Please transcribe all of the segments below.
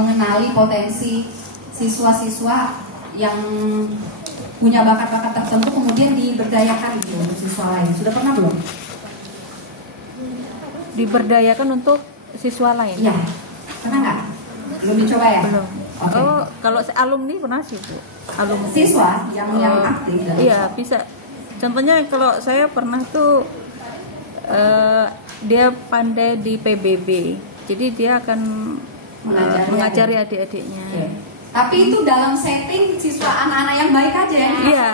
mengenali potensi siswa-siswa yang punya bakat-bakat tertentu kemudian diberdayakan gitu untuk siswa lain. Sudah pernah belum? Diberdayakan untuk siswa lain? Iya. Pernah nggak? Belum dicoba ya? Belum. Okay. Oh, kalau alumni pernah sih Bu. Alumni. Siswa yang aktif. Iya, bisa. Contohnya kalau saya pernah tuh dia pandai di PBB. Jadi dia akan mengajari adik-adiknya. Okay. Tapi itu dalam setting siswa anak-anak yang baik aja ya? Iya,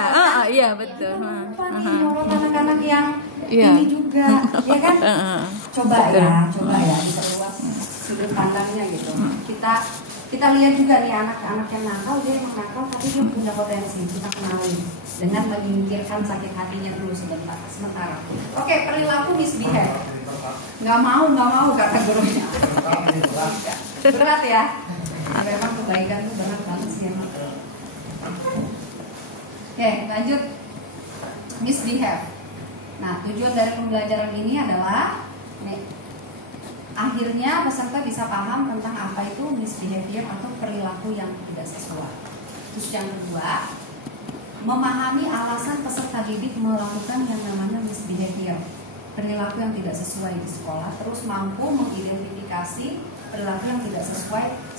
iya betul. Anak-anak yang ini juga, ya kan? Coba ya diperluas sudut pandangnya gitu. Kita lihat juga nih anak-anak yang nakal, dia emang nakal tapi dia punya potensi, kita kenali dengan menyingkirkan sakit hatinya dulu sementara. Oke, perilaku misbehave. Nggak mau kata gurunya. Berat ya. Memang kebaikan itu berat banget sih emang. Oke, lanjut. Misbehave. Nah, tujuan dari pembelajaran ini adalah akhirnya peserta bisa paham tentang apa itu misbehavior atau perilaku yang tidak sesuai. Terus yang kedua, memahami alasan peserta didik melakukan yang namanya misbehavior, perilaku yang tidak sesuai di sekolah. Terus mampu mengidentifikasi perilaku yang tidak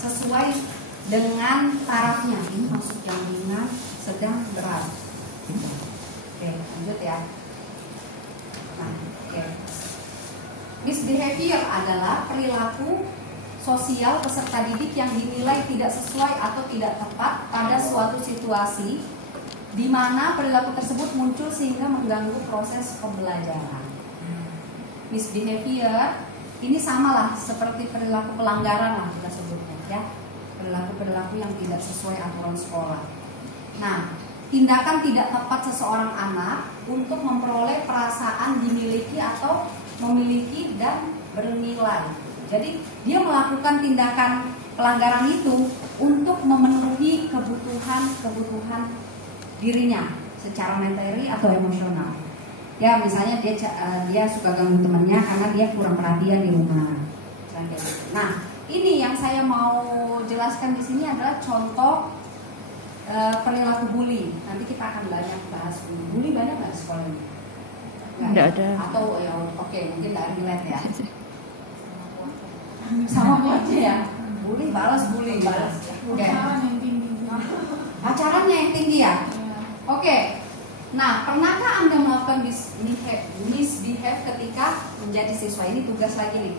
sesuai dengan tarafnya. Ini maksud yang ringan, sedang, berat. Oke, lanjut ya. Nah, oke. Misbehavior adalah perilaku sosial peserta didik yang dinilai tidak sesuai atau tidak tepat pada suatu situasi di mana perilaku tersebut muncul sehingga mengganggu proses pembelajaran. Misbehavior ini samalah seperti perilaku pelanggaran lah kita sebutnya ya. Perilaku-perilaku yang tidak sesuai aturan sekolah. Nah, tindakan tidak tepat seseorang anak untuk memperoleh perasaan dimiliki atau memiliki dan bernilai. Jadi dia melakukan tindakan pelanggaran itu untuk memenuhi kebutuhan dirinya secara materi atau emosional. Ya misalnya dia suka ganggu temannya karena dia kurang perhatian di rumah. Nah ini yang saya mau jelaskan di sini adalah contoh perilaku bully. Nanti kita akan banyak bahas bully. Bully banyak nggak di sekolah ini? Nggak ada. Atau ya oke, mungkin nggak relate ya. Sama aja ya. Bully balas bully. Oke. Pacarannya yang tinggi ya. Oke. Nah, pernahkah Anda melakukan misbehave ketika menjadi siswa? Ini tugas lagi nih.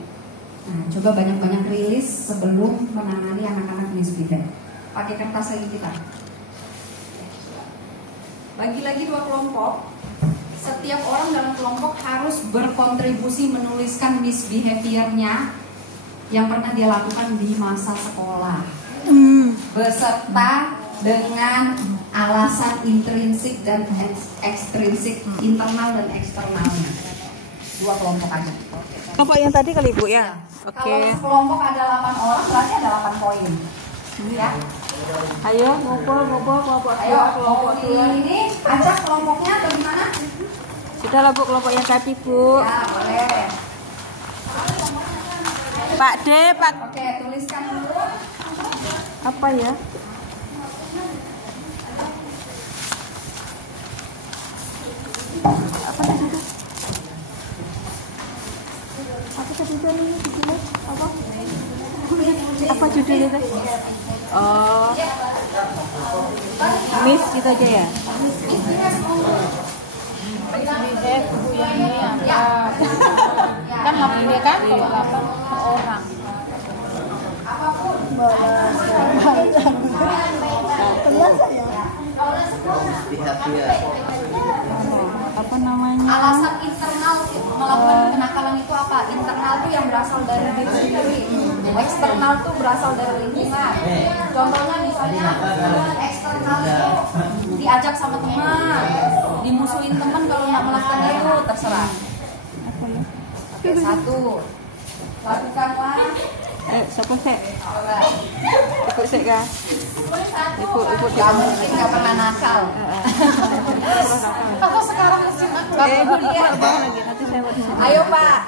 Nah, coba banyak-banyak rilis sebelum menangani anak-anak misbehave. Pakai kertas lagi kita. Bagi lagi dua kelompok. Setiap orang dalam kelompok harus berkontribusi menuliskan misbehaviornya yang pernah dia lakukan di masa sekolah, beserta dengan alasan intrinsik dan ekstrinsik, internal dan eksternalnya. Dua kelompok aja. Kelompok yang tadi kali Bu ya? Oke. Kalau sekelompok ada 8 orang, berarti ada 8 poin. Ya. Ayo ngobrol kelompok. Ayo kelompok ini ajak kelompoknya atau gimana? Sudah lah Bu, kelompok yang tadi Bu. Ya boleh. Pak D, Pak. Oke, tuliskan dulu. Apa ya? Apa tadi itu? Apa tadi itu judulnya? Apa? Apa judulnya itu? Oh, Miss gitu aja ya? Misbehave Bu yang ini apa? Kan dia kan kalau 8 orang. Apa namanya? Alasan internal melakukan kenakalan itu apa? Internal itu yang berasal dari diri sendiri. Eksternal itu berasal dari lingkungan. Contohnya misalnya eksternal itu diajak sama teman, dimusuhin teman kalau nggak melakukan itu, terserah. Apa ya? Oke, 1. Lakukanlah. Siapa sih? Ikut sih kah? Ikut Gak mungkin gak pernah nakal. Atau sekarang mesin aku. Ibu lagi nanti saya mau di sini. Ayo Pak.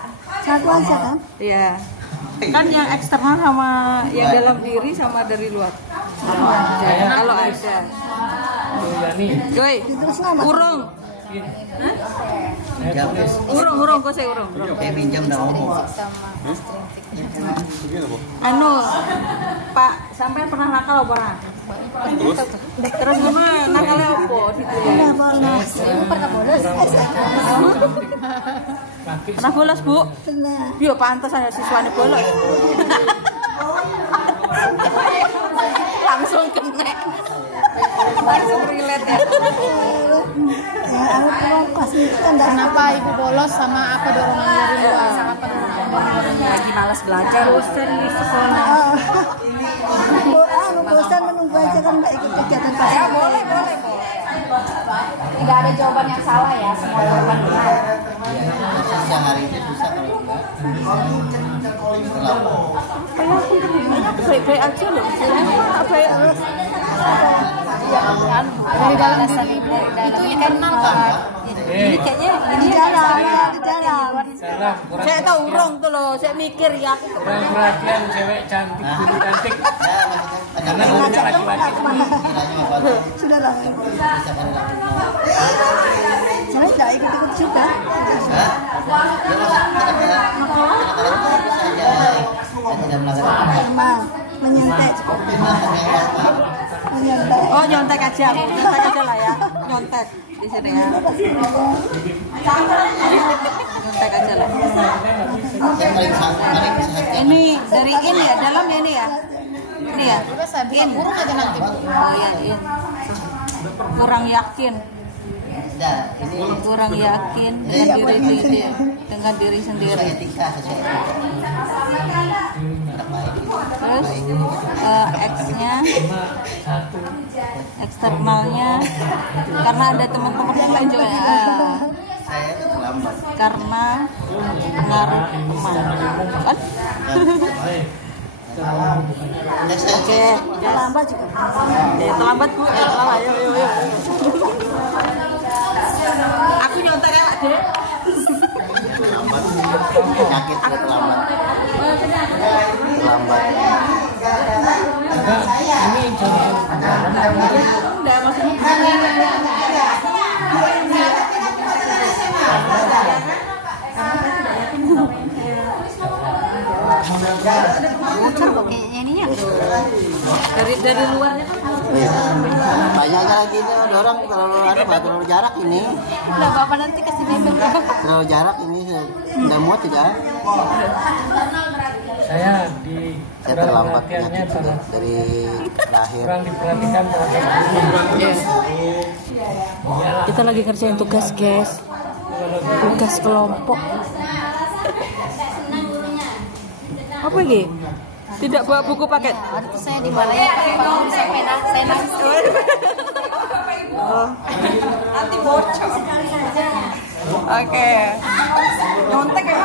Satu aja kan? Iya. Kan yang eksternal sama yang dalam diri sama dari luar. Kalau ada. Woi, urung. Urung kok saya urung. Kayak pinjam dah ngomong. Anu, Pak, sampai pernah nakal apa pernah? Terus gimana nakalnya apa? Pernah bolos, Bu? Iya, pantas aja siswanya bolos. Langsung kena. Langsung relate ya. Kenapa ibu bolos sama apa dorongan dari luar? Sama Lagi malas belajar. bosan di sekolah. Bosan menunggu aja kan mbak ikut kegiatan pas. Ya boleh. Tidak ada jawaban yang salah ya, semua jawaban benar. Siang hari ini susah kalau enggak. Baik-baik aja loh. Baik. Dari dalam diri ibu itu internal kan? Ini kayaknya Di dalam. saya tahu urung tuh loh. Saya mikir ya. Kurang perhatian cewek cantik, guru cantik. Karena Karena gurunya laki-laki. Sudah lah. Saya tidak ikut juga. Memang menyentek. Menyentek. Oh nyontek aja lah ya. Nyontek di sini ya. Nyontek aja lah. Ini dari ini ya, dalam ya ini ya. Ini ya. Saya bilang urung aja nanti. Oh ya, in. Kurang yakin. Kurang yakin dengan diri sendiri. Terus X-nya, eksternalnya, karena ada teman-teman yang juga karena pengaruh teman. Kan? Oke, Terlambat juga. terlambat Bu. Ayo. Aku nyontek ya, Dek. Sakit terlambat. Ini jangan. Enggak, maksudnya dari luarnya kan Banyak lagi nih ada orang terlalu jarak ini. udah Bapak nanti kesini Terlalu jarak ini tidak muat tidak. Saya Saya terlambat penyakit sudah dari lahir. kurang diperhatikan terhadap kita lagi kerjain tugas guys, tugas kelompok. Apa ini? Tidak bawa buku paket. Itu saya dimarahin pakai kamu di sepeda, saya nangis. Nanti bocor. Oke. Nyontek ya?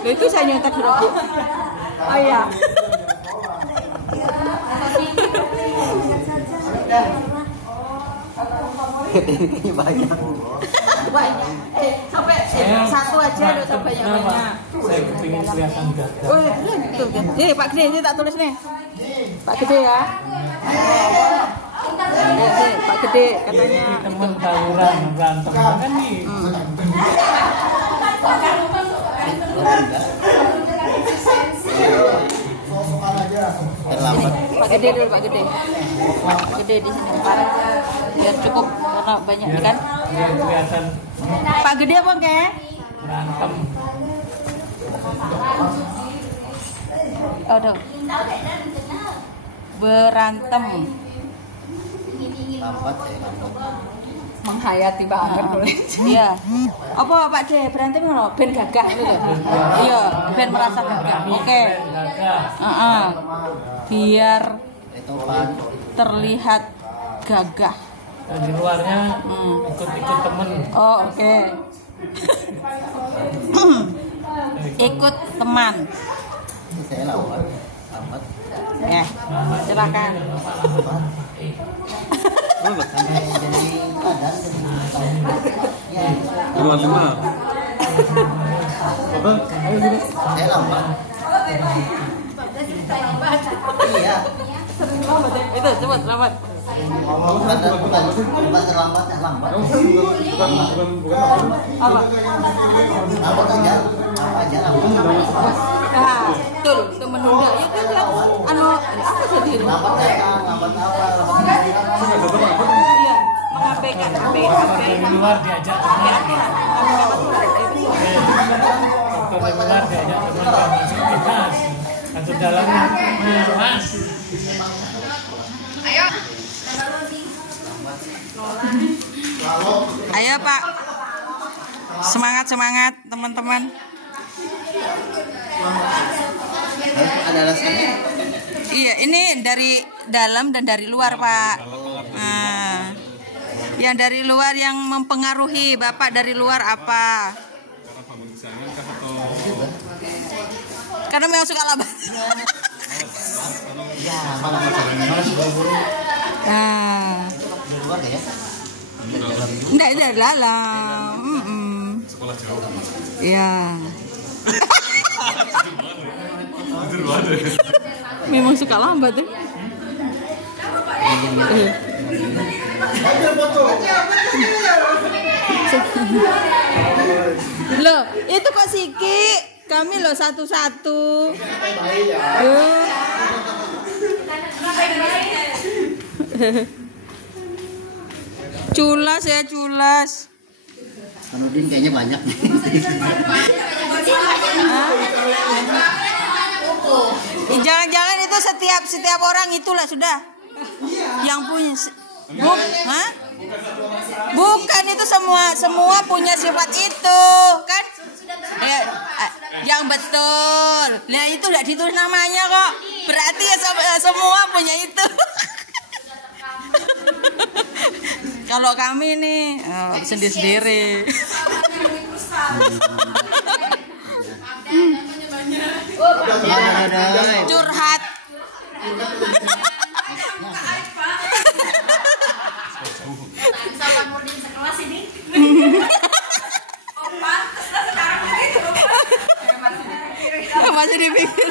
Loh, itu saya nyontek dulu Bu. Oh iya. Ini banyak. Banyak. Sampai satu aja udah sampai banyak. saya kepingin kelihatan gagah. Oh iya, betul kan. Ini Pak Gede, ini tak tulis nih. Pak Gede ya. Nih, Pak Gede katanya. Teman tawuran berantem kan nih. Terlambat. Pak Gede dulu, Pak Gede. Pak Gede di sini Pak. Biar cukup karena banyak kan. Dia kelihatan Pak Gede apa enggak? berantem. Aduh. Berantem. Lambat saya lambat. Menghayati banget boleh. Iya. Apa Pak De berantem ngono? Ben gagah gitu. Iya, ben merasa gagah. Oke. Gagah. Biar Topan. terlihat gagah. Dan di luarnya ikut-ikut temen. Oh, oke. Ikut teman. Ini saya lambat. Lambat. Ya, silakan. Sampai jadi badan jadi. Lima. Saya lambat. Sering lambat ya. Itu cepat lambat. Bukan terlambatnya, lambat. Apa? Lambat aja, apa aja lambat. Nah, betul. Itu menunda. Ya kan dia apa jadi? Lambat datang, lambat apa, lambat Iya, mengabaikan Dari luar diajak teman. Dari luar diajak teman gak masuk bebas. Atau dalamnya mas. Ayo Pak, semangat teman-teman. ada alasannya. Iya, ini dari dalam dan dari luar Pak. Nah, yang dari luar yang mempengaruhi Bapak dari luar apa? Karena memang suka lambat. Ya, mana malas buru-buru. Nah, Di luar ya? enggak dari dalam. Sekolah jauh. Iya. Memang suka lambat ya. Loh, itu kok Siki? Kami loh satu-satu. Culas ya, culas. Manudin kayaknya banyak nih. Jangan-jangan itu setiap orang itulah sudah yang punya. Bukan itu semua punya sifat itu kan? Yang betul. Nah itu tidak ditulis namanya kok. Berarti ya semua punya itu. Kalau kami nih sendiri-sendiri. Curhat. Masih dipikir.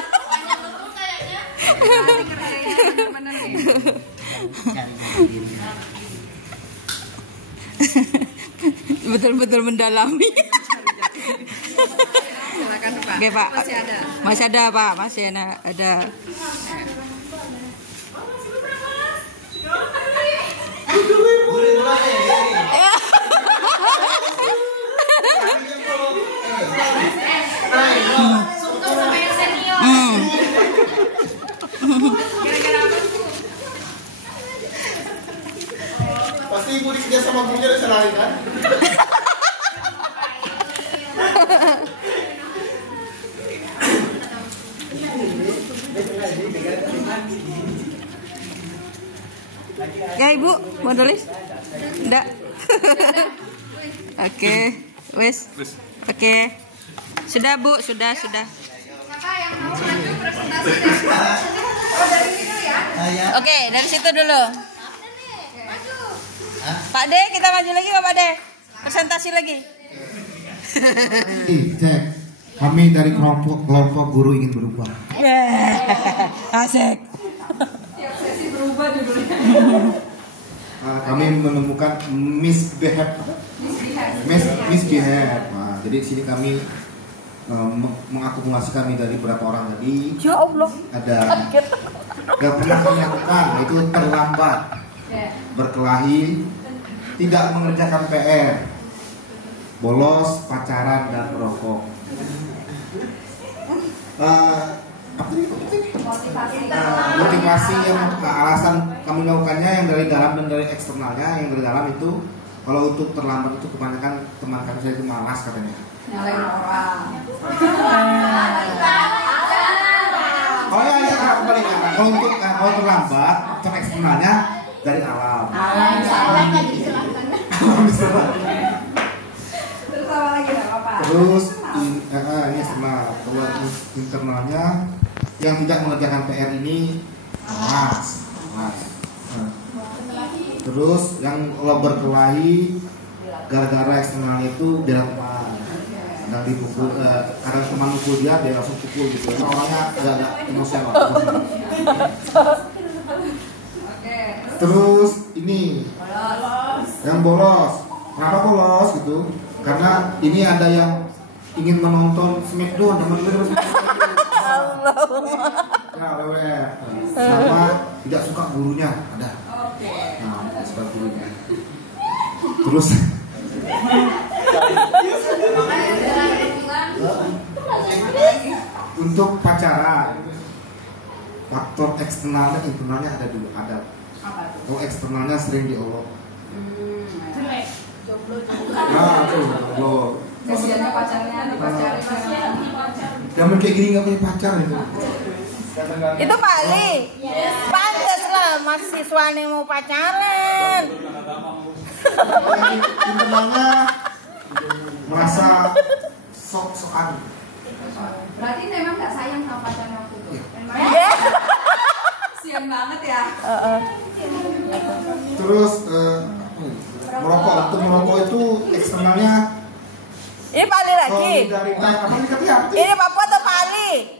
Betul-betul mendalami. Oke Pak, masih ada Pak, masih ada. Pasti ibu dikejar sama gurunya dan selari kan? Ya Ibu, mau tulis? Enggak. Oke, wes. Oke. Sudah Bu, sudah. Siapa yang mau maju presentasi dari sini? Oh, dari situ ya? Oke, dari situ dulu. Pak De, kita maju lagi Pak De. Presentasi lagi. Cek, kami dari kelompok guru ingin berubah. Asik. Kami menemukan misbehave. Nah, jadi di sini kami mengakumulasi kami dari beberapa orang tadi. Ya Allah. Ada yang pernah kami lakukan, itu terlambat, berkelahi, tidak mengerjakan PR, bolos, pacaran, dan merokok. Motivasi yang alasan kami melakukannya yang dari dalam dan dari eksternalnya. Yang dari dalam itu kalau untuk terlambat itu kebanyakan teman kami saya itu malas katanya. Nyalain orang. Oh ya kembali kalau terlambat untuk eksternalnya dari alam. Terus ini eksternal. Kalau internalnya yang tidak mengerjakan PR ini malas. Terus yang kalau berkelahi gara-gara eksternal itu dia teman, kadang dipukul, kadang teman mukul dia langsung pukul gitu. Orangnya agak emosional. Terus ini yang bolos. Kenapa bolos gitu? Karena ini ada yang ingin menonton Smackdown teman-teman. Ya, WWF. Sama tidak suka gurunya ada. Nah, tidak suka gurunya. Terus untuk pacaran, faktor eksternalnya, internalnya ada dulu, ada. Kalau eksternalnya sering diolok. Nah, tuh, jomblo. Kasiannya pacarnya dipacarin. Zaman kayak gini nggak punya pacar itu. Itu paling pantas lah mahasiswa yang mau pacaran. Internalnya merasa sok-sokan. Berarti memang nggak sayang sama pacarnya waktu itu. Sian banget ya. Terus merokok, untuk merokok itu eksternalnya Ini Pali lagi. solidaritas. Apa nih katanya? Ini Bapak atau Pali?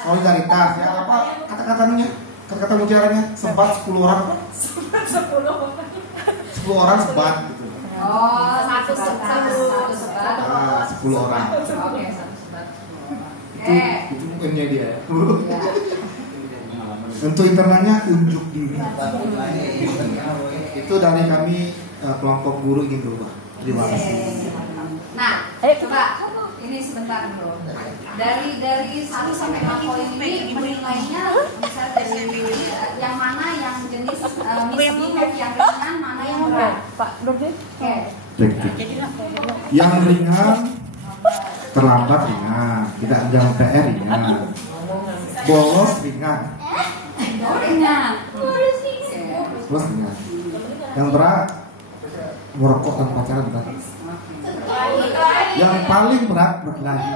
Solidaritas ya, apa kata-katanya? Kata-kata mutiaranya sebat 10 orang. 10 orang sebat gitu. Oh, satu sebat. 10 orang. Oke, satu sebat. Itu bukannya dia. Untuk internalnya unjuk diri. Itu dari kami kelompok guru ingin berubah. Terima kasih. Nah, coba ini sebentar bro. Dari 1 sampai 6 poin ini penilainya bisa dari yang mana yang jenis misbehave yang ringan, mana yang berat. Pak Nurdin. Oke. Yang ringan terlambat ringan, tidak jalan PR ringan, bolos ringan, Ringan. bolos ringan. Yang berat merokok dan pacaran berat. Yang paling berat berkelahi.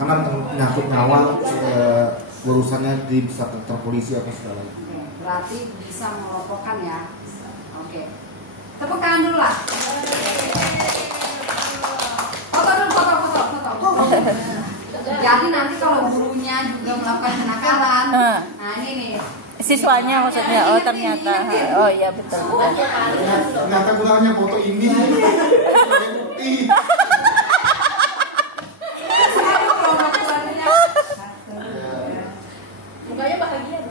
Karena menyangkut nyawa, urusannya bisa kantor polisi apa segala. Berarti bisa merokokkan ya. Oke. Tepuk tangan dulu lah. Foto dulu, foto. Jadi nanti kalau gurunya juga melakukan kenakalan, nah ini nih. Siswanya maksudnya. Oh ternyata. Oh iya betul. Ternyata gunanya foto ini. Mukanya bahagia.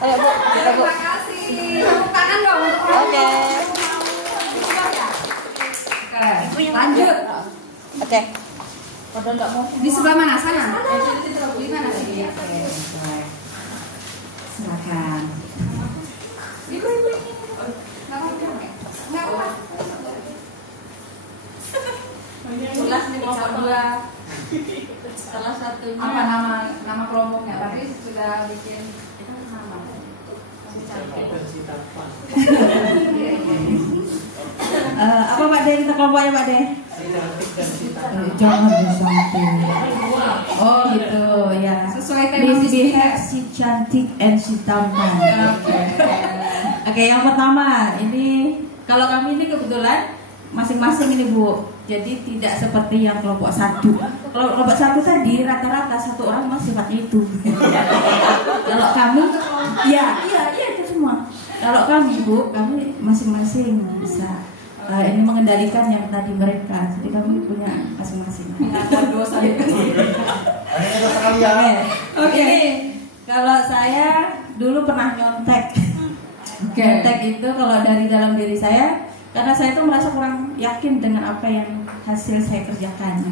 Ayo Bu, kita Bu. Terima kasih. Tepuk tangan dong untuk Oke. Oke, lanjut. Oke. Di sebelah mana? Sana? Di mana sih? Oke, baik. Silakan. Ibu. Nggak apa. Jelas nih dua. Salah satunya. Apa nama kelompoknya? Tadi sudah bikin nama. Apa Pak De, kita kelompoknya Pak De? Jangan disamping. Oh gitu ya. Sesuai tema Misbehave si cantik and si tampan. Oke, yang pertama ini kalau kami ini kebetulan masing-masing ini Bu. Jadi tidak seperti yang kelompok 1. Kalau kelompok 1 tadi rata-rata satu orang memang sifatnya itu. Kalau kami iya itu semua. Kalau kami Bu, kami masing-masing bisa ini mengendalikan yang tadi mereka. Jadi kami punya masing-masing. Dosa itu. Oke. Kalau saya dulu pernah nyontek. Nyontek itu kalau dari dalam diri saya, karena saya tuh merasa kurang yakin dengan apa yang hasil saya kerjakan.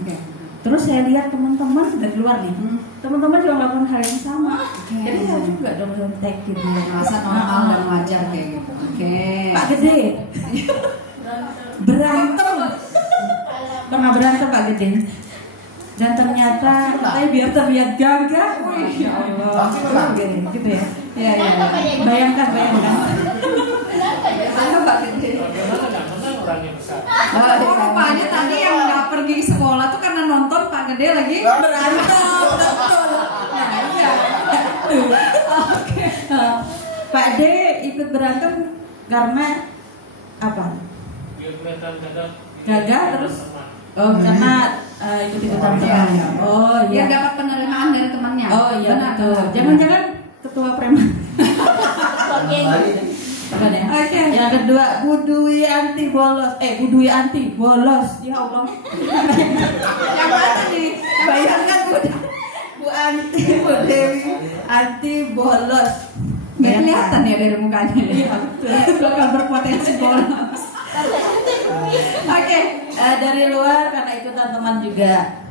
Terus saya lihat teman-teman dari luar nih, teman-teman juga melakukan hal yang sama. Jadi saya juga dong nyontek gitu. Merasa normal dan wajar kayak gitu. Oke. Pak Gede berantem, pernah berantem Pak Gede. Dan ternyata katanya biar terlihat gagah. Wih, ya Allah. Gitu ya. Ya. Bayangkan. Mana Pak Gede? Oh, rupanya tadi yang nggak pergi sekolah tuh karena nonton Pak Gede lagi berantem. Betul. Nah, iya. Oke. Pak D ikut berantem karena apa? Gagah terus. Oh, karena ikut-ikutan teman. Oh, Dia iya. dapat penerimaan dari temannya. Oh, iya Benar. betul. Jangan-jangan tua preman. Bukan ya? Oke. Yang kedua, Bu Dwi anti bolos. Bu Dwi anti bolos. Ya Allah. Yang mana nih? Bayangkan Bu Dewi anti bolos. Nggak kelihatan ya dari mukanya. Iya betul. Bakal berpotensi bolos. Oke, dari luar karena ikutan teman juga.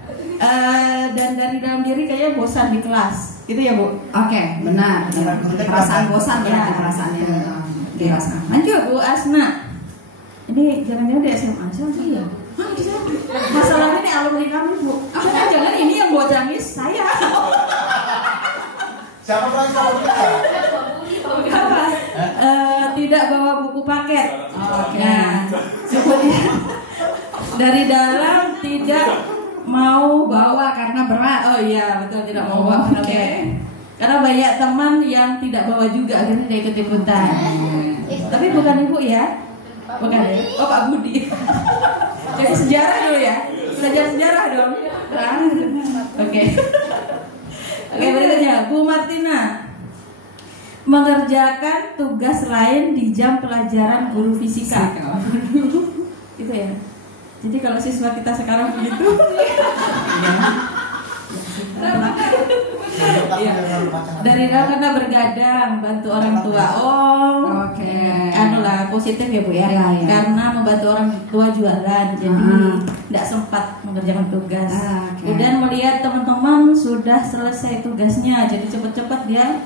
Dan dari dalam diri kayaknya bosan di kelas. Itu ya Bu? Oke, benar. Perasaan bosan ya, perasaan yang dirasakan. Lanjut Bu Asna. Ini jangan-jangan di SMA siapa ya? Masalahnya ini alumni kami Bu. Jangan ini yang bocahis saya. Siapa pernah kalau kita? Apa? Tidak bawa buku paket. Oke. Nah, kemudian dari dalam tidak mau Bawa karena berat. Oh iya betul, tidak mau bawa. Oke. Karena banyak teman yang tidak bawa juga akhirnya dia ikut-ikutan. Tapi bukan Ibu ya? Bukan ya? Oh Pak Budi. Jadi sejarah dulu ya? Belajar sejarah dong. Oke. Oke, berikutnya Bu Martina. Mengerjakan tugas lain di jam pelajaran guru fisika. Itu ya. Jadi kalau siswa kita sekarang begitu. Iya. Dari dalam karena bergadang bantu orang tua. Oh, Oke. Anu lah positif ya Bu ya. Ya, ya. Karena membantu orang tua jualan, jadi tidak sempat mengerjakan tugas. Oke. Kemudian melihat teman-teman sudah selesai tugasnya, jadi cepat-cepat dia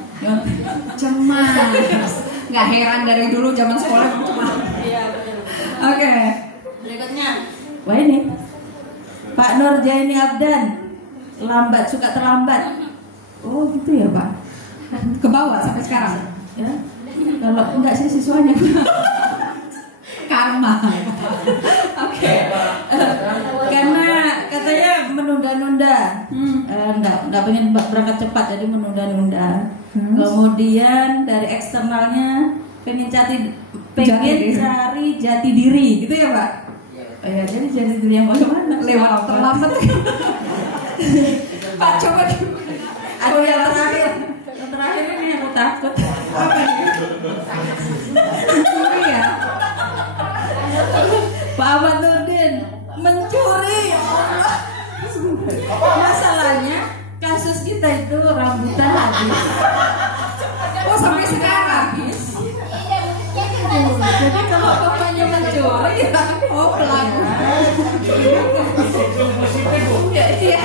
Cemas. Nggak heran dari dulu zaman sekolah cemas. Iya betul. Oke. Berikutnya, wah ini Pak Nur Jaini Abdan, lambat, suka terlambat. Oh gitu ya Pak. Ke bawah sampai sekarang. Ya. Kalau enggak sih siswanya. Karma. Oke. Karena katanya menunda-nunda. Enggak pengen berangkat cepat, jadi menunda-nunda. Kemudian dari eksternalnya pengen cari jati diri, gitu ya Pak? Ya, jadi jati diri yang bagaimana? Lewat terlambat. Pak coba dulu. Ada yang terakhir ini aku takut. Apa ini? Mencuri ya? Pak Ahmad Nurdin mencuri, ya Allah. Masalahnya kasus kita itu rambutan habis. Oh sampai sekarang. Habis. Jadi kalau bapaknya mencuri, oh pelaku. Ya iya.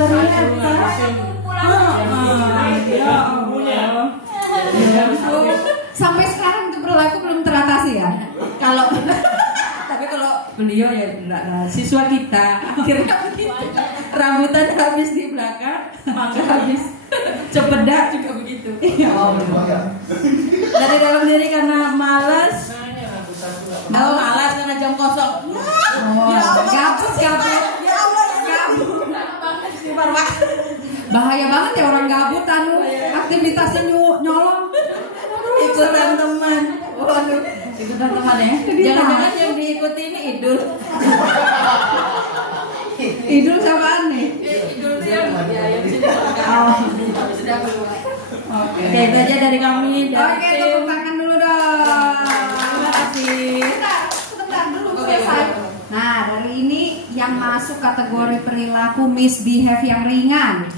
Ternyata. Sampai sekarang itu berlaku belum teratasi ya? Kalau tapi kalau beliau ya enggak, siswa kita akhirnya begitu. Rambutan habis di belakang, mangga habis. Cepedak juga begitu. Dari dalam diri karena malas. Oh, malas karena jam kosong. Gabut. Ya Allah, gabut. Bahaya banget ya orang gabut aktivitasnya nyolong. Ikutan teman. Waduh, ikutan teman ya. Jangan-jangan yang diikuti ini idul. Idul siapaan nih? Idul tuh yang sudah keluar. Oke, itu aja dari kami. Oke, tepuk tangan dulu dong. Terima kasih. Sebentar dulu selesai. Nah, dari ini yang masuk kategori perilaku misbehave yang ringan.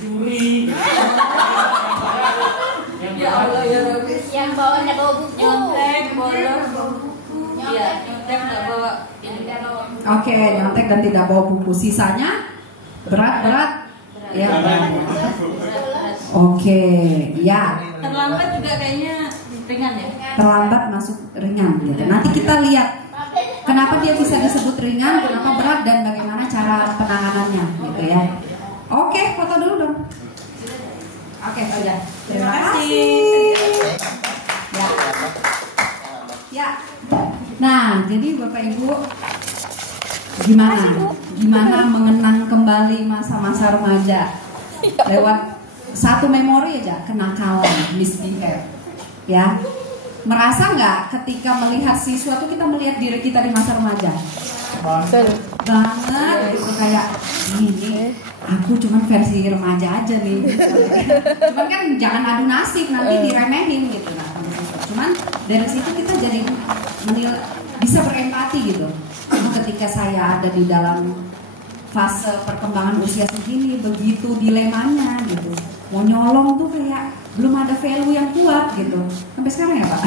Ya Allah ya Rabbi. Yang bawanya bawa buku. Nyontek, bolos. Iya, nyontek nggak bawa ini. Oke, nyontek dan tidak bawa buku. Sisanya berat. Ya. Oke, ya. Terlambat juga kayaknya ringan ya. Terlambat masuk ringan gitu. Nanti kita lihat kenapa dia bisa disebut ringan, kenapa berat dan bagaimana cara penanganannya gitu ya. Oke, foto dulu dong. Oke, sudah. Terima kasih. Ya. Ya. Nah, jadi Bapak Ibu gimana mengenang kembali masa-masa remaja lewat satu memori aja, kenakalan, misbehave. Ya. Merasa nggak ketika melihat siswa tuh kita melihat diri kita di masa remaja? banget gitu, kayak ini aku cuman versi remaja aja nih. Cuman kan jangan adu nasib, nanti diremehin gitu. Nah, cuman dari situ kita jadi bisa berempati gitu. Ketika saya ada di dalam fase perkembangan usia segini, begitu dilemanya gitu. Mau nyolong tuh kayak belum ada value yang kuat gitu. Sampai sekarang ya Pak?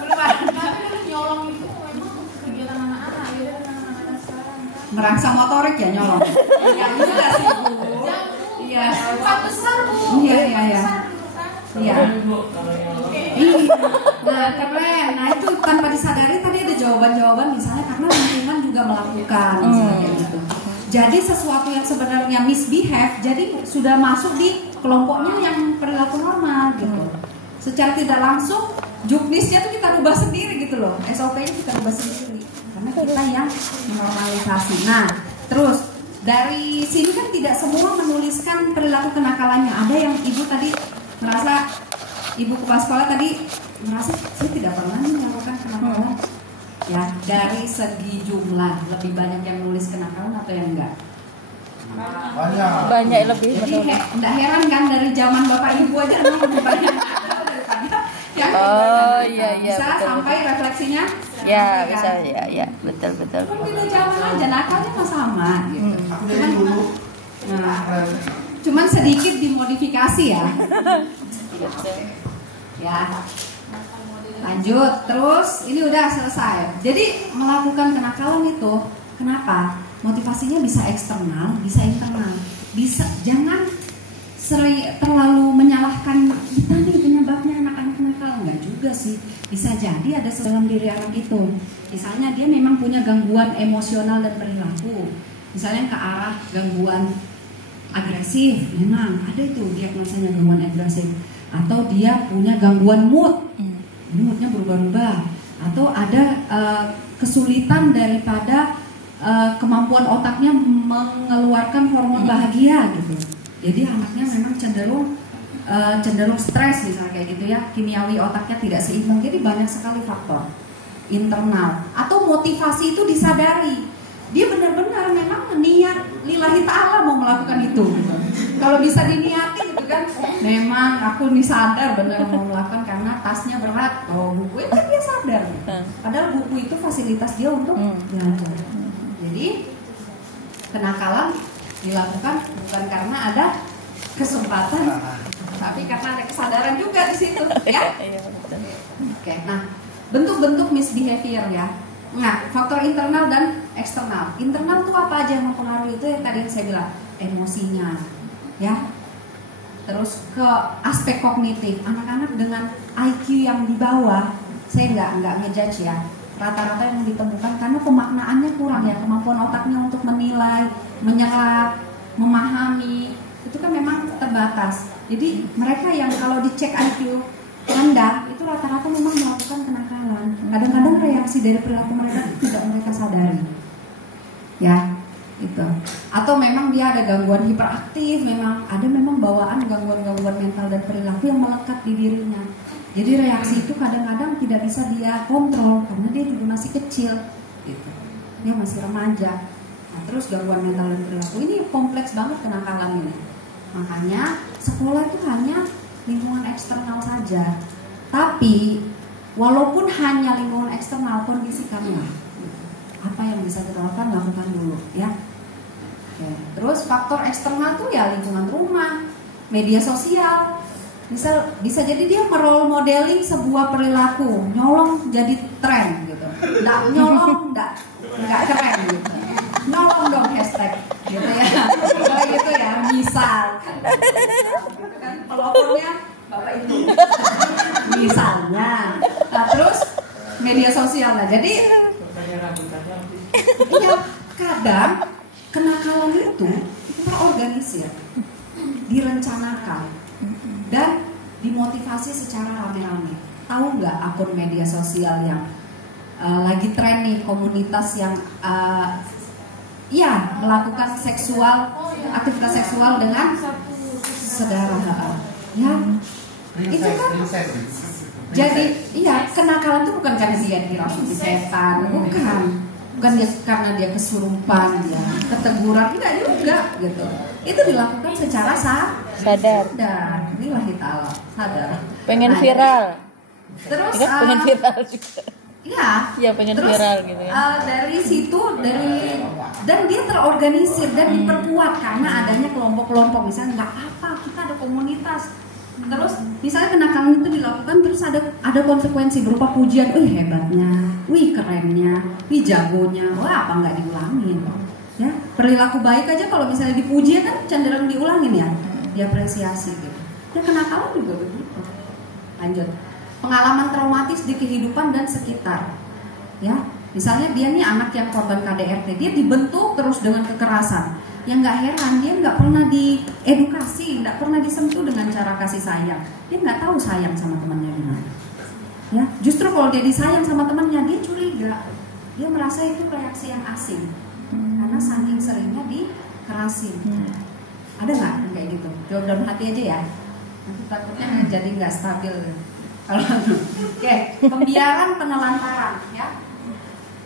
Belum ada. Tapi nyolong itu memang kegiatan anak-anak, ya anak-anak sekarang. Merasa motorik ya nyolong? Iya juga sih Bu. Iya. Bukan besar Bu. Iya. Iya. Nah keren. Nah itu tanpa disadari tadi ada jawaban-jawaban misalnya karena lingkungan juga melakukan misalnya kayak gitu. Jadi sesuatu yang sebenarnya misbehave jadi sudah masuk di kelompoknya yang perilaku normal gitu. Secara tidak langsung juknisnya tuh kita rubah sendiri gitu loh. SOP-nya kita rubah sendiri karena kita yang menormalisasi. Nah terus dari sini kan tidak semua menuliskan perilaku kenakalannya. Ada yang ibu tadi merasa, ibu kepala sekolah tadi merasa saya tidak pernah melakukan kenakalan. Ya, dari segi jumlah lebih banyak yang nulis kenakalan atau yang enggak? Banyak lebih. Jadi enggak heran kan dari zaman bapak ibu aja memang lebih banyak daripada yang Iya bisa betul. Sampai refleksinya Ya kan? bisa ya betul. Kan beda zaman aja nakalnya mah sama gitu. Cuman sedikit dimodifikasi ya. Ya. Lanjut, terus ini udah selesai. Jadi melakukan kenakalan itu, kenapa? Motivasinya bisa eksternal, bisa internal. Bisa, jangan terlalu menyalahkan kita nih penyebabnya anak-anak nakal. Enggak juga sih. Bisa jadi ada dalam diri anak itu. Misalnya dia memang punya gangguan emosional dan perilaku. Misalnya ke arah gangguan agresif, memang ada itu diagnosanya gangguan agresif. Atau dia punya gangguan mood. Moodnya berubah-ubah, atau ada kesulitan daripada kemampuan otaknya mengeluarkan hormon bahagia gitu. Jadi anaknya memang cenderung stres misalnya kayak gitu ya, kimiawi otaknya tidak seimbang. Jadi banyak sekali faktor internal. Atau motivasi itu disadari, dia benar-benar memang niat lillahi ta'ala mau melakukan itu gitu. Kalau bisa diniati gitu kan, memang aku nih sadar benar mau melakukan karena tasnya berat. Oh buku itu dia sadar. Padahal buku itu fasilitas dia untuk belajar. Jadi kenakalan dilakukan bukan karena ada kesempatan, tapi karena ada kesadaran juga di situ, ya. Oke, nah bentuk-bentuk misbehavior ya. Nah, faktor internal dan eksternal. Internal tuh apa aja yang mempengaruhi itu yang tadi saya bilang, emosinya, ya. Terus ke aspek kognitif, anak-anak dengan IQ yang di bawah, saya nggak ngejudge ya. Rata-rata yang ditemukan karena pemaknaannya kurang ya, kemampuan otaknya untuk menilai, menyerap, memahami, itu kan memang terbatas. Jadi mereka yang kalau dicek IQ rendah itu rata-rata memang melakukan kenakalan. Kadang-kadang reaksi dari perilaku mereka tidak mereka sadari, ya, gitu. Atau memang dia ada gangguan hiperaktif, memang bawaan gangguan-gangguan mental dan perilaku yang melekat di dirinya. Jadi reaksi itu kadang-kadang tidak bisa dia kontrol karena dia juga masih kecil, gitu. Dia masih remaja. Nah, terus gangguan mental dan perilaku ini kompleks banget kenakalan ini. Makanya sekolah itu hanya lingkungan eksternal saja. Tapi walaupun hanya lingkungan eksternal, kondisikanlah. Apa yang bisa kita lakukan dulu, ya. Oke. Terus faktor eksternal tuh ya lingkungan rumah, media sosial. Bisa jadi dia merole modeling sebuah perilaku, nyolong jadi tren gitu. Nggak nyolong, nggak keren gitu. Nyolong dong hashtag gitu ya. Kalau gitu ya, misal. Kan pelopornya Bapak Ibu. Misalnya. Nah, terus media sosial lah. Jadi iya, kadang kenakalan itu terorganisir, direncanakan dan dimotivasi secara rame-rame. Tahu nggak akun media sosial yang lagi tren nih, komunitas yang melakukan aktivitas seksual dengan saudara, ya itu kan jadi kenakalan itu bukan karena dia dirasuki setan, bukan. bukan dia karena dia kesurupan, ya keteguran, enggak juga gitu. Itu dilakukan secara Sadar. Dan lillahi ta'ala, sadar. Pengen Nah, viral. Terus Ya kan pengen viral juga. Iya, Pengen terus, viral gitu ya. dari situ dan dia terorganisir dan diperkuat karena adanya kelompok-kelompok, misalnya nggak apa kita ada komunitas. Terus misalnya kenakalan itu dilakukan terus ada konsekuensi berupa pujian, wih hebatnya, wih kerennya, wih jagonya, wah apa nggak diulangin? Ya perilaku baik aja kalau misalnya dipuji kan cenderung diulangin ya, diapresiasi gitu. Ya kenakalan juga begitu. Lanjut. Pengalaman traumatis di kehidupan dan sekitar, ya misalnya dia nih anak yang korban KDRT, dia dibentuk terus dengan kekerasan, ya nggak heran dia nggak pernah diedukasi, nggak pernah disentuh dengan cara kasih sayang, dia nggak tahu sayang sama temannya gimana, ya justru kalau dia disayang sama temannya dia curiga, dia merasa itu reaksi yang asing, karena saking seringnya dikerasin. Ada nggak yang kayak gitu? Jawab dalam hati aja ya, nanti takutnya jadi nggak stabil. Oke, pembiaran, penelantaran, ya,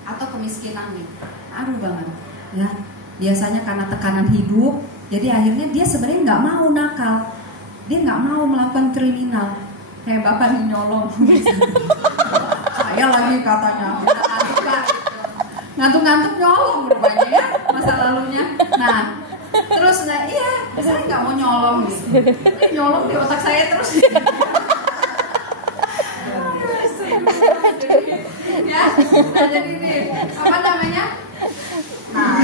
atau kemiskinan nih, aduh banget, ya. Biasanya karena tekanan hidup, jadi akhirnya dia sebenarnya nggak mau nakal, dia nggak mau melakukan kriminal, kayak bapak nyolong, saya lagi katanya, ngantuk-ngantuk nyolong rupanya ya masa lalunya. Nah, terus iya, saya nggak mau nyolong gitu, nyolong di otak saya terus. Ya, nah jadi nih, apa namanya? Nah,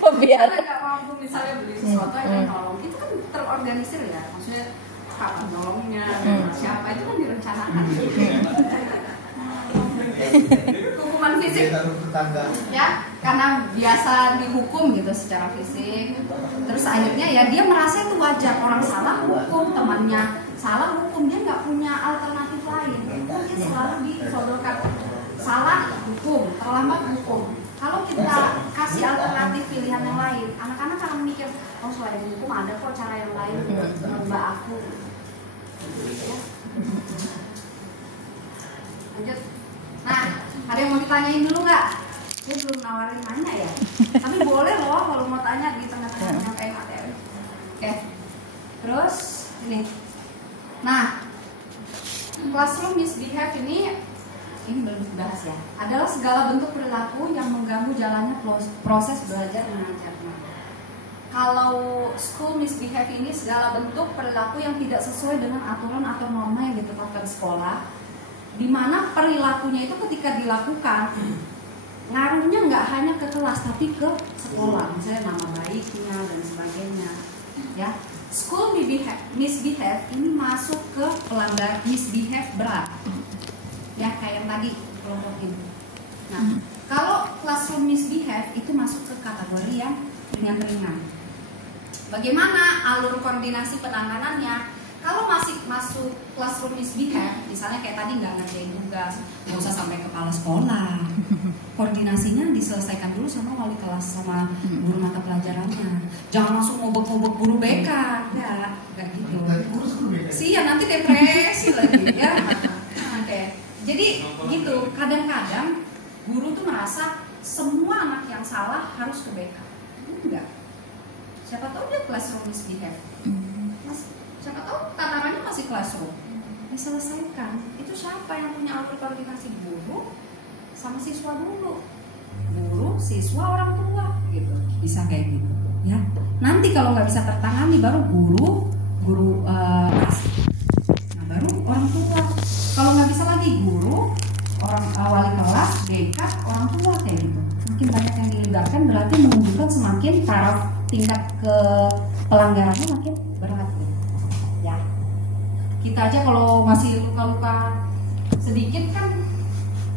Pembiaran. Misalnya nggak mampu misalnya beli sesuatu yang nolong, itu kan terorganisir ya, maksudnya kapan nolongnya, siapa itu kan direncanakan. Hukuman fisik, ya, karena biasa dihukum gitu secara fisik, terus akhirnya ya dia merasa itu wajar, orang salah hukum, temannya salah hukum, dia nggak punya alternatif lain, dia selalu disodorkan salah hukum, terlambat hukum. Kalau kita kasih alternatif pilihan yang lain, anak-anak akan mikir, oh selain hukum ada kok cara yang lain mbak aku. Ya. Lanjut. Nah, ada yang mau ditanyain dulu nggak? Saya belum nawarin nanya ya, tapi boleh loh kalau mau tanya di tengah-tengah nyampein materi. Oke. Terus ini. Nah, classroom misbehave ini belum dibahas ya. Adalah segala bentuk perilaku yang mengganggu jalannya proses belajar mengajar. Kalau school misbehave ini segala bentuk perilaku yang tidak sesuai dengan aturan atau norma yang ditetapkan sekolah, di mana perilakunya itu ketika dilakukan ngaruhnya nggak hanya ke kelas tapi ke sekolah, misalnya nama baiknya dan sebagainya. Ya, school misbehave ini masuk ke pelanggar misbehave berat. Ya kayak yang tadi kelompok ini. Nah, kalau classroom misbehave itu masuk ke kategori yang ringan-ringan. Bagaimana alur koordinasi penanganannya? Kalau masih masuk classroom misbehave, misalnya kayak tadi nggak ngerjain tugas, nggak usah sampai kepala sekolah. Koordinasinya diselesaikan dulu sama wali kelas, sama guru mata pelajarannya. Jangan langsung ngobek-ngobek guru BK, nggak gitu. Sian nanti depresi lagi ya. Oke. Jadi gitu, kadang-kadang guru tuh merasa semua anak yang salah harus ke BK. Enggak. Siapa tahu dia classroom misbehave. Siapa tahu tatarannya masih classroom. Diselesaikan. Itu siapa yang punya alur koordinasi? Guru sama siswa dulu. Guru, siswa, orang tua gitu. Bisa kayak gitu, ya. Nanti kalau nggak bisa tertangani baru guru kelas. Nah, baru orang tua. Kalau nggak bisa lagi guru, orang wali kelas, BK, orang tua kayak gitu. Makin banyak yang dilibatkan berarti menunjukkan semakin taraf tingkat ke pelanggarannya makin berat. Gitu. Ya, kita aja kalau masih luka-luka sedikit kan,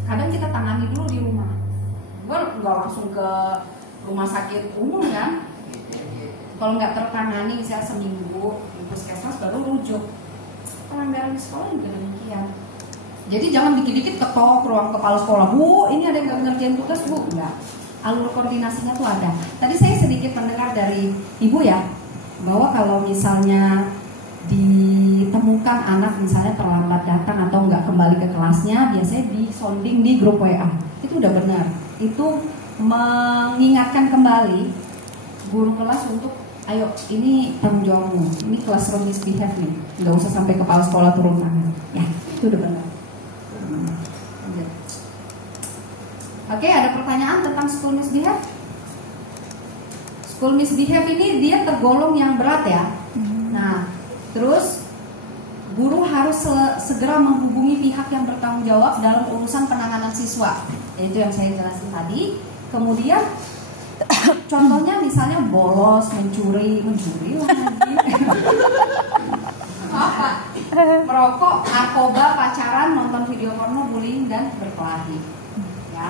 kadang kita tangani dulu di rumah. Gue nggak langsung ke rumah sakit umum kan. Kalau nggak tertangani misalnya seminggu di puskesmas baru rujuk. Pelanggaran di sekolah juga demikian. Jadi jangan dikit-dikit ketok ruang kepala sekolah, Bu, ini ada yang nggak ngerjain tugas, Bu. Enggak. Alur koordinasinya tuh ada. Tadi saya sedikit mendengar dari Ibu ya, bahwa kalau misalnya ditemukan menemukan anak misalnya terlambat datang atau nggak kembali ke kelasnya, biasanya disonding di grup WA. Itu udah benar. Itu mengingatkan kembali guru kelas untuk, ayo ini tanggung jawabmu, ini classroom misbehave nih, nggak usah sampai kepala sekolah turun tangan. Ya, itu udah benar. Oke, ada pertanyaan tentang school misbehave? School misbehave ini dia tergolong yang berat ya. Nah, terus guru harus segera menghubungi pihak yang bertanggung jawab dalam urusan penanganan siswa. Itu yang saya jelasin tadi. Kemudian contohnya misalnya bolos, mencuri lagi. Apa? Merokok, narkoba, pacaran, nonton video porno, bullying dan berkelahi. Ya,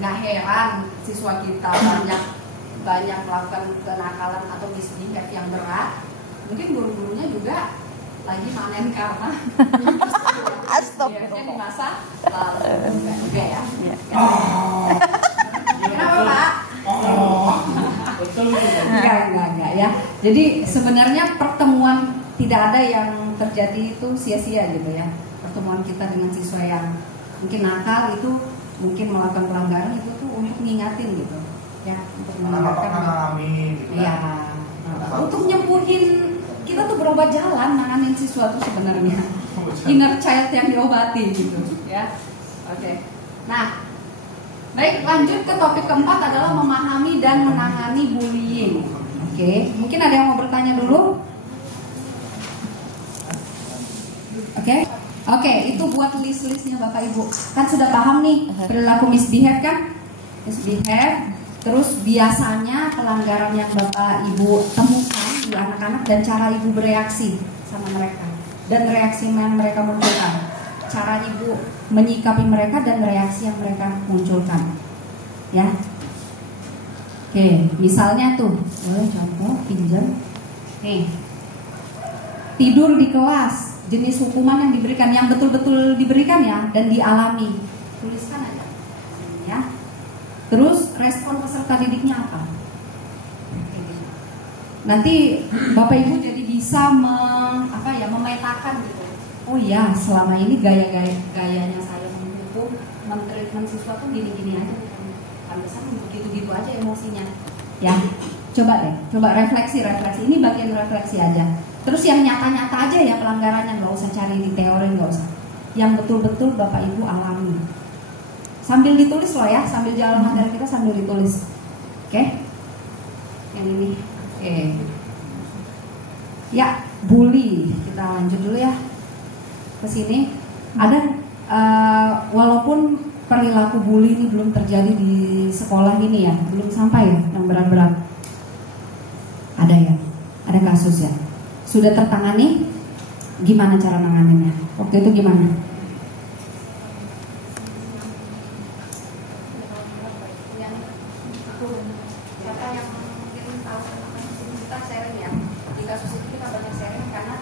nggak heran siswa kita banyak melakukan kenakalan atau misbehave yang berat. Mungkin guru-gurunya juga lagi panen karma. Astagfirullah. Di masa lalu juga ya. Kenapa Pak? Enggak ya. Jadi sebenarnya pertemuan tidak ada yang terjadi itu sia-sia gitu ya. Pertemuan kita dengan siswa yang mungkin nakal itu, mungkin melakukan pelanggaran itu tuh untuk ngingatin gitu ya, untuk mengingatkan. Iya. Untuk nyembuhin, kita tuh berubah jalan nanganin siswa tuh sebenarnya. Inner child yang diobati gitu ya. Oke. Nah, baik, lanjut ke topik keempat adalah memahami dan menangani bullying. Oke, mungkin ada yang mau bertanya dulu? Oke, itu buat list-listnya Bapak Ibu. Kan sudah paham nih perilaku misbehave kan? Misbehave. Terus biasanya pelanggaran yang Bapak Ibu temukan di anak-anak dan cara Ibu bereaksi sama mereka. Dan reaksi yang mereka munculkan. Cara Ibu menyikapi mereka dan reaksi yang mereka munculkan. Ya. Oke, misalnya tuh, boleh contoh pinjam. Nih. Tidur di kelas, jenis hukuman yang diberikan, yang betul-betul diberikan ya dan dialami. Tuliskan aja. Ya. Terus respon peserta didiknya apa? Nanti Bapak Ibu jadi bisa memetakan gitu. Oh iya, selama ini gayanya saya menghukum, mentreatment siswa tuh gini-gini aja. Pantesan begitu-gitu aja emosinya. Ya, coba refleksi. Ini bagian refleksi aja. Terus yang nyata-nyata aja ya pelanggarannya, nggak usah cari di teori, nggak usah. Yang betul-betul Bapak Ibu alami. Sambil ditulis loh ya, sambil jalan materi kita sambil ditulis. Oke? Yang ini. Oke. Ya, bully. Kita lanjut dulu ya. Ke sini. Ada walaupun perilaku bully ini belum terjadi di sekolah ini ya, belum sampai ya yang berat-berat. Ada ya? Ada kasus ya? Sudah tertangani? Gimana cara nanganinnya? Waktu itu gimana? Siapa yang mungkin tahu tentang kasus ini, kita sharing ya. Di kasus itu kita banyak sharing karena